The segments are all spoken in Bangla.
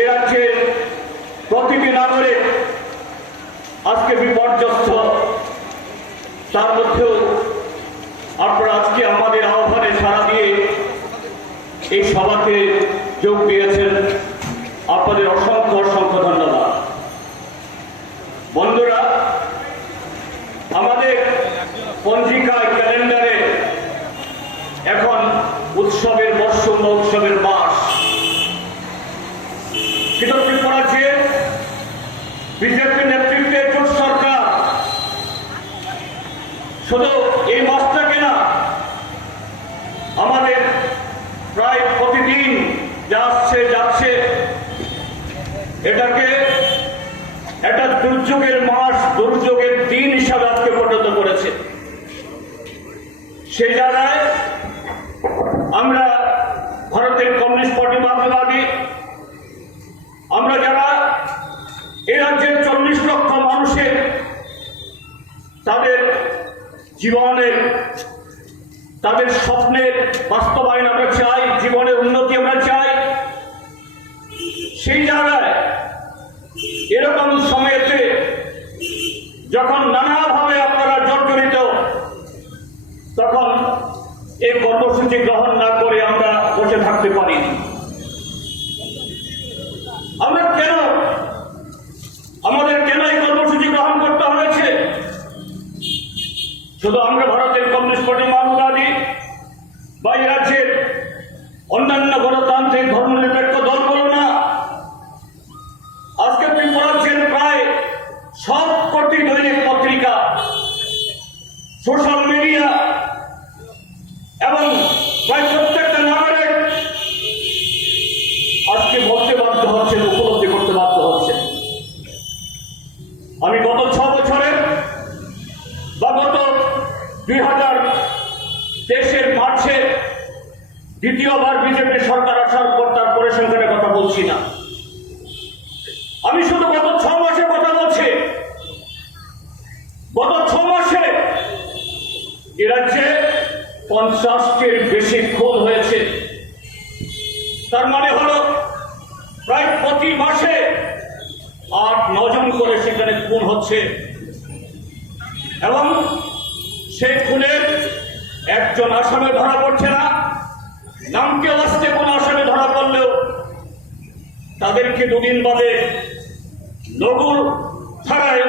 এ রাজ্যের প্রতিটি নাগরিক আজকে বিপর্যস্ত। তার মধ্যেও আপনারা আজকে আমাদের আহ্বানে সাড়া দিয়ে এই সভাতে যোগ দিয়েছেন, আপনাদের অসংখ্য অসংখ্য ধন্যবাদ। বন্ধুরা, আমাদের পঞ্জিকায় ক্যালেন্ডারে এখন উৎসবের মরশুম বা উৎসবের মাস। কিন্তু ত্রিপুরা যে বিজেপি নেতৃত্বে জোট সরকার শুধু এই মাসটাকে না, আমাদের প্রায় প্রতিদিন যাচ্ছে এটাকে একটা দুর্যোগের মাস, দুর্যোগের দিন হিসাবে আজকে পরিণত করেছে। সেই জায়গায় আমরা ভারতের কমিউনিস্ট পার্টি মার্ক্সবাদী, আমরা যারা এই রাজ্যের 40 লক্ষ মানুষের তাদের জীবনের, তাদের স্বপ্নের বাস্তবায়ন আমরা চাই, জীবনের উন্নতি আমরা চাই। সেই জায়গায় এরকম সময়েতে যখন নানাভাবে আপনারা জর্জরিত, তখন এই কর্মসূচি গ্রহণ না করে আমরা বসে থাকতে পারিনি। আমাদের কেন এই কর্মসূচি গ্রহণ করতে হয়েছে? শুধু আমরা ভারতের কমিউনিস্ট পার্টি মার্ক্সবাদী বা এই রাজ্যের অন্যান্য গণতান্ত্রিক ধর্মনিরপেক্ষ দলগুলো না, আজকে ত্রিপুরা রাজ্যের প্রায় সবকটি দৈনিক পত্রিকা, সোশ্যাল মিডিয়া এবং প্রায় প্রত্যেকটা নাগরিক আজকে বলতে বাধ্য হচ্ছেন, উপলব্ধি করতে বাধ্য হচ্ছেন। আমি গত 6 বছরের বা গত 2023 মার্চে দ্বিতীয়বার বিজেপি সরকার আসার পর তার পরিসংখ্যানের কথা বলছি না, আমি শুধু গত 6 মাসের কথা বলছি। গত 6 মাসে এ রাজ্যে 50টির বেশি খুন হয়েছে। তার মানে হলো প্রায় প্রতি মাসে 8-9 জন করে সেখানে খুন হচ্ছে, এবং সেই খুনের একজন আসামে ধরা পড়ছে না। নামকে আসতে কোন আসামে ধরা পড়লেও তাদেরকে 2 দিন বাদে নগর থানায়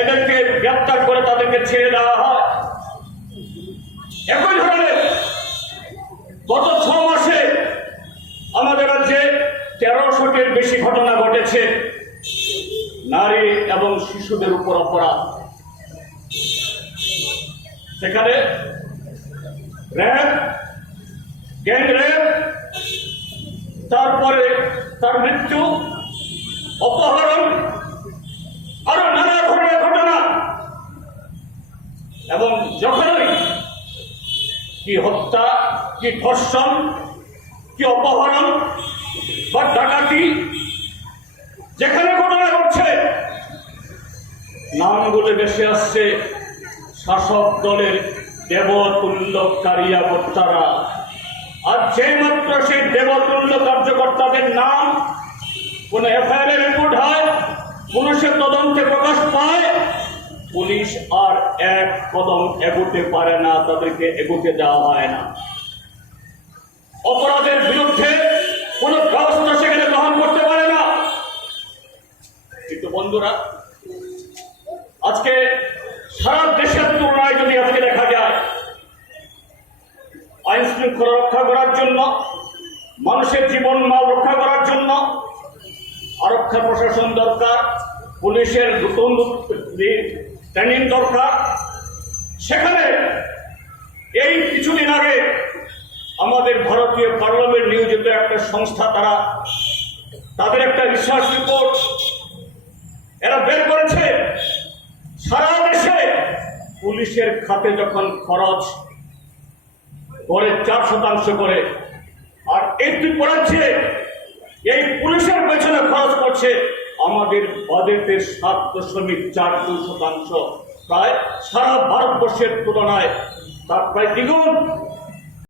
এদেরকে গ্রেপ্তার করে তাদেরকে ছেড়ে দেওয়া হয়। একই ধরনের গত 6 মাসে আমাদের রাজ্যে 1300টির বেশি ঘটনা ঘটেছে নারী এবং শিশুদের উপর অপরাধ। সেখানে র্যাপ, গ্যাং রেপ, তারপরে তার মৃত্যু, অপহরণ, আরো নানা ধরনের ঘটনা। এবং যখনই কি হত্যা, কি ধর্ষণ, কি অপহরণ বা ডাকাতি যেখানে ঘটনা ঘটছে, নামগুলো বেশি আসছে শাসক দলের দেবতুল্য কার্যকর্তারা। আর যে মাত্র সেই দেবতুল্য কার্যকর্তাদের নাম কোন এফআইআর রিপোর্ট হয়, পুলিশের তদন্তে প্রকাশ পায়, পুলিশ আর 1 কদম এগোতে পারে না, তাদেরকে এগোতে দেওয়া হয় না। অপরাধের বিরুদ্ধে কোন ব্যবস্থা সেখানে গ্রহণ করতে পারে না। কিন্তু বন্ধুরা, আজকে সারা দেশের তুলনায় যদি আজকে দেখা যায়, আইন শৃঙ্খলা রক্ষা করার জন্য, মানুষের জীবন মাল রক্ষা করার জন্য আরক্ষা প্রশাসন দরকার, পুলিশের নতুন ট্রেনিং দরকার। সেখানে এই কিছুদিন আগে আমাদের ভারতীয় পার্লামেন্ট নিয়োজিত একটা সংস্থা, তাদের একটা রিসার্চ রিপোর্ট এরা বের করেছে, সারা দেশে পুলিশের খাতে যখন খরচ করে 4% করে, আর এই ত্রিপুরাজ্যে এই পুলিশের পেছনে খরচ করছে আমাদের বাজেটের 7.42%, প্রায় সারা ভারতবর্ষের তুলনায় তার প্রায় দ্বিগুণ।